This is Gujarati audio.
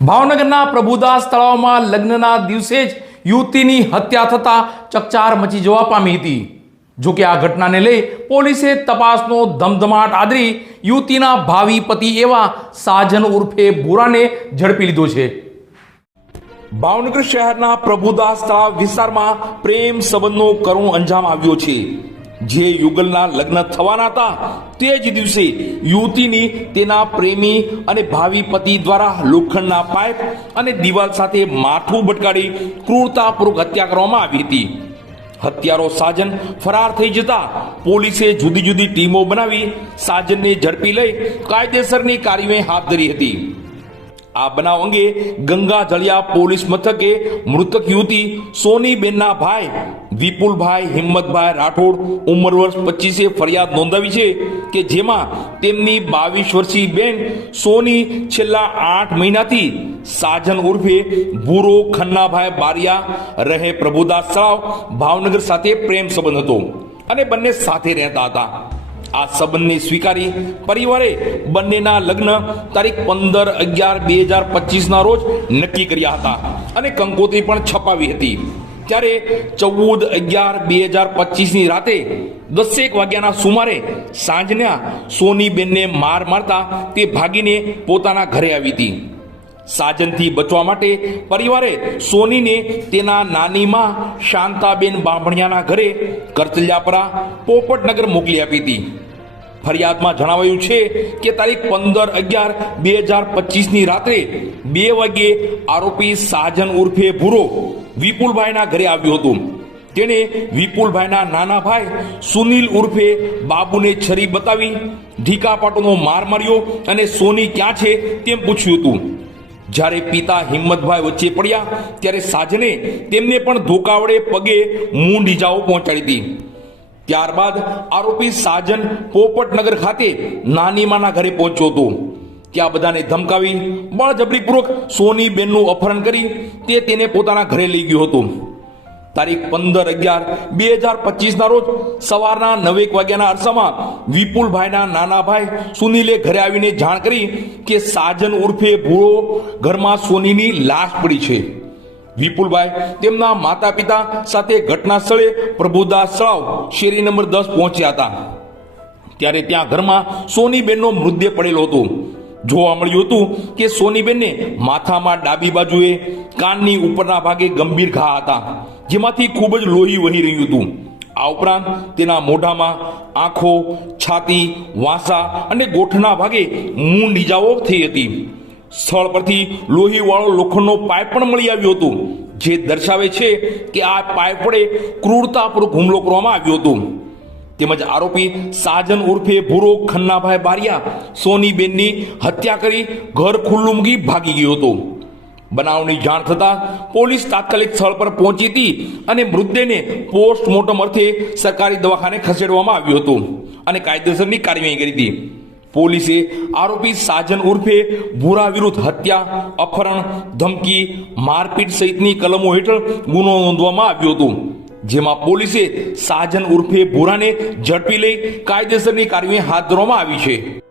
ભાવનગરના પ્રભુદાસ તળાવમાં લગ્નના દિવસે જ યુવતીની હત્યા થતા ચકચાર મચી જવા પામી હતી. જોકે આ ઘટનાને લઈ પોલીસે તપાસનો ધમધમાટ આદરી યુવતીના ભાવિ પતિ એવા સાજન ઉર્ફે ભૂરાને ઝડપી લીધો છે. ભાવનગર શહેરના પ્રભુદાસ તળાવ વિસ્તારમાં પ્રેમ સંબંધનો કરુણ અંજામ આવ્યો છે. જે યુગલના લગ્ન થવાના હતા, તે જ દિવસે યુવતીની તેના પ્રેમી અને ભાવિ પતિ દ્વારા લોખંડના પાઇપ અને દિવાલ સાથે માથું ભટકાડી ક્રૂરતાપૂર્વક હત્યા કરવામાં આવી હતી. હત્યારો સાજન ફરાર થઈ જતા પોલીસે જુદી જુદી ટીમો બનાવી સાજનને ઝડપી લઈ કાયદેસરની કાર્યવાહી હાથ ધરી હતી. આ બનાવ અંગે ગંગા જળિયા પોલીસ મથકે મૃતક યુવતી સોનીબેનના ભાઈ વિપુલભાઈ હિંમતભાઈ રાઠોડ ઉંમર વર્ષ પચીસે ફરિયાદ નોંધાવી છે કે જેમાં તેમની બાવીસ વર્ષીય બેન સોની છેલ્લા આઠ મહિનાથી સાજન ઉર્ફે ભૂરો ખન્નાભાઈ બારિયા રહે પ્રભુદાસ તળાવ ભાવનગર સાથે પ્રેમ સંબંધ હતો અને બંને સાથે રહેતા હતા. આ સંબંધને સ્વીકારી પરિવારે બંનેના લગ્ન તારીખ પંદર અગિયાર બે હજાર પચીસના રોજ નક્કી કર્યા હતા અને કંકોત્રી પણ છપાવી હતી. ત્યારે ચૌદ અગિયાર બે હજાર પચીસની રાતે દસેક વાગ્યાના સુમારે સાંજના સોનીબેનને માર મારતા તે ભાગીને પોતાના ઘરે આવી હતી. સાજનથી બચવા માટે પરિવારે સોનીને તેના નાનીમાં શાંતાબેન બાંભણિયાના ઘરે કરચલિયાપરા પોપટનગર મોકલી આપી હતી. ફરિયાદમાં જણાવાયું છે કે તારીખ પંદર અગિયાર બે હજાર પચીસની રાત્રે બે વાગ્યે આરોપી સાજન ઉર્ફે ભૂરો વિપુલભાઈના ઘરે આવ્યું હતું. તેણે વિપુલભાઈના નાના ભાઈ સુનિલ ઉર્ફે બાબુને છરી બતાવી, ઢીકાપાટોનો માર માર્યો અને સોની ક્યાં છે તેમ પૂછ્યું હતું. જ્યારે પિતા હિંમતભાઈ વચ્ચે પડ્યા, ત્યારે સાજને તેમને પણ ધોકાવડે પગે મૂંઢ ઇજાઓ પહોંચાડી હતી ત્યારબાદ આરોપી સાજન પોપટનગર ખાતે નાનીમાના ઘરે પહોંચ્યો હતો. ત્યાં બધાને ધમકાવી, બળજબરીપૂર્વક સોની બેનનું અપહરણ કરી તે તેને પોતાના ઘરે લઈ ગયો હતો. તારીખ પંદર અગિયાર બે હજાર પચીસના રોજ સવારના નવેક વાગ્યાના અરસામાં વિપુલભાઈના નાના ભાઈ સુનિલે ઘરે આવીને જાણ કરી કે સાજન ઉર્ફે ભૂળો ઘરમાં સોનીની લાશ પડી છે. વિપુલભાઈ તેમના માતા પિતા સાથે ઘટના સ્થળે પ્રભુદાસ તળાવ શેરી નંબર દસ પહોંચ્યા હતા. ત્યારે ત્યાં ઘરમાં સોનીબેનનો મૃતદેહ પડેલો હતો. જોવા મળ્યું હતું કે સોનીબેનને માથામાં ડાબી બાજુએ કાનની ઉપરના ભાગે ગંભીર ઘા હતા, જેમાંથી ખૂબ જ લોહી વહી રહ્યું હતું. આ ઉપરાંત તેના મોઢામાં આંખો, છાતી, વાંસા અને ગોઠના ભાગે મૂંઢ ઈજાઓ થઈ હતી. સ્થળ પરથી લોહીવાળો લોખંડનો પાઇપ પણ મળી આવ્યો હતો, જે દર્શાવે છે કે આ પાઇપ વડે ક્રૂરતાપૂર્વક હુમલો કરવામાં આવ્યો હતો. તેમજ આરોપી સાજન ઉર્ફે ભૂરો ખન્નાભાઈ બારિયા સોનીબેનની હત્યા કરી ઘર ખુલ્લું મૂકી ભાગી ગયો હતો. બનાવની જાણ થતાં પોલીસ તાત્કાલિક સ્થળ પર પહોંચી હતી અને મૃતદેહને પોસ્ટમોર્ટમ અર્થે સરકારી દવાખાને ખસેડવામાં આવ્યો હતો અને કાયદેસરની કાર્યવાહી કરી હતી. પોલીસે આરોપી સાજન ઉર્ફે ભૂરા વિરુદ્ધ હત્યા, અપહરણ, ધમકી, મારપીટ સહિતની કલમો હેઠળ ગુનો નોંધવામાં આવ્યો હતો. જેમાં પોલીસે સાજન ઉર્ફે ભૂરાને ઝડપી લઈ કાયદેસરની કાર્યવાહી હાથ ધરવામાં આવી છે.